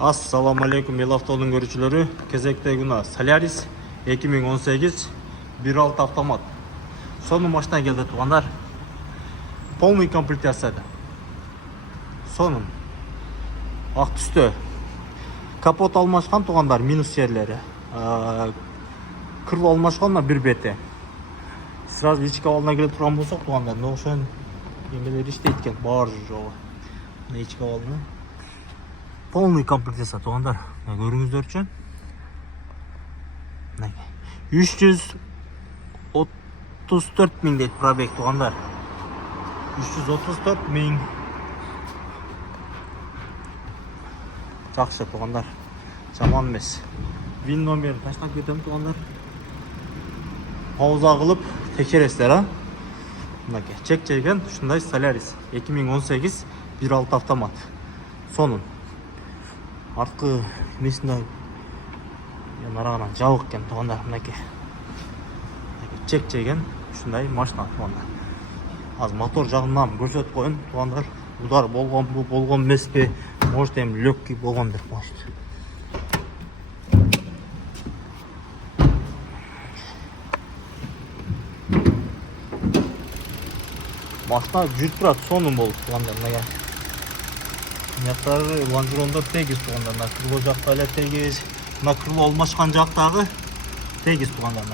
Assalamu alaikum ел автоның көрүүчүлөрү. Кезектеги мына Solaris 2018 1.6 автомат. Сонун машина келди туугандар. Полный комплектацияда. Сонун. Ак түстө. Капот алмашкан туугандар, минус жерлери. Крыло алмашкан мына бир бети. Сразу ички абалына келе турган болсок туугандар, ошон эмелер иштейт экен, баар жогу. Мына ички абалына полный комплектация туугандар. Көрүңүздөрчү. 334 миң дейт пробег туугандар. 334 миң. Жакшы туугандар. Жаман эмес. Вин номерин таштап кетем туугандар. Пауза кылып текшересиздер, а? Мынакей, чек жеген ушундай Solaris 2018 1.6 автомат. Сонун. Арткы эмесинде нарагынан жабык экен туугандар, мынакей. Чек жеген ушундай машина туугандар. Азыр мотор жагынан көрсөтүп коеюн туугандар. Удар болгонбу, болгон эмеспи? Может эми легкий болгон деп коюшт. Машина жүрүп турат, сонун болуп туугандар. Мынаяктары лонжерондор тегиз туугандар. Мына крыло жакта эле тегиз. Мына крыло алмашкан жактагы тегиз туугандар.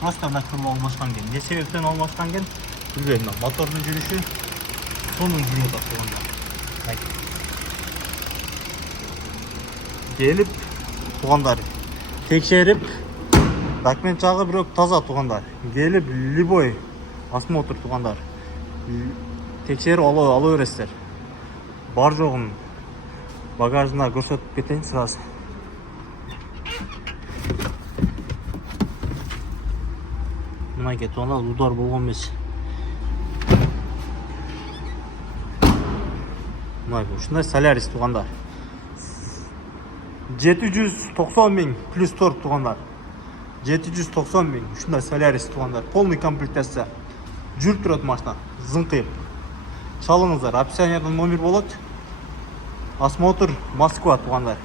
Просто мына крыло алмашкан экен. Эмне себептен алмашкан экен? Билбейм. Мотордун жүрүшү сонун жүрүп атат туугандар. Келип туугандар текшерип, документ жагы бирок таза туугандар. Келип любой осмотр туугандар. Текшерип ала бересиздер. Бар жогун багажына көрсөтүп кетейин сразу. Мынакей туугандар, удар болгон эмес. Мынакей ушундай Solaris туугандар. 790 миң плюс торг туугандар. 790 миң ушундай Solaris туугандар. Полный комплектация. Жүрүп турат машина, зыңкыйып. Чалыңыздар, описанияда номер болот. Осмотр Москва туугандар.